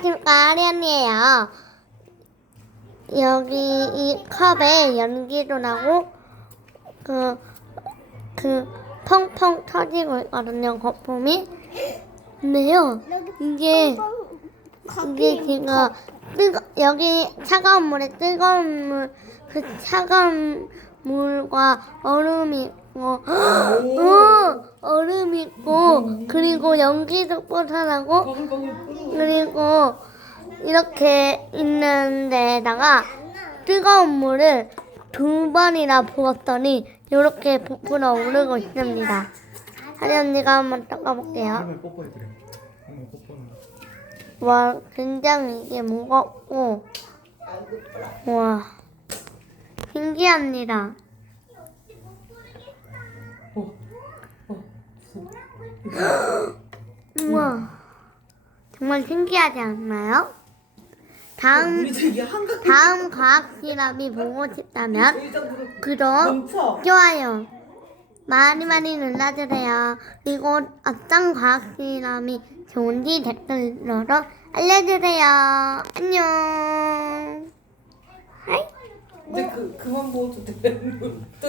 안녕하십니까 아리언이에요. 여기 이 컵에 연기도 나고 그, 그 펑펑 터지고 있거든요 거품이. 근데요 이게 이게 제가 뜨거 여기 차가운 물에 뜨거운 물 그 차가운 물과 얼음이 있고 어, 얼음이 있고 그리고 연기도 뽀사나고 그리고 이렇게 있는 데다가 뜨거운 물을 두 번이나 부었더니 이렇게 부풀어 오르고 있습니다. 하리 언니가 한번 닦아볼게요. 와, 굉장히 이게 무겁고, 와, 신기합니다. 어. 어. 우와, 정말 신기하지 않나요? 다음, 우리 다음 과학 실험이 보고 싶다면 의자으로 구독, 멈춰. 좋아요 많이 많이 눌러주세요. 그리고 어떤 과학 실험이 좋은지 댓글로 알려주세요. 안녕. 이제 그 그만 보도 돼. 또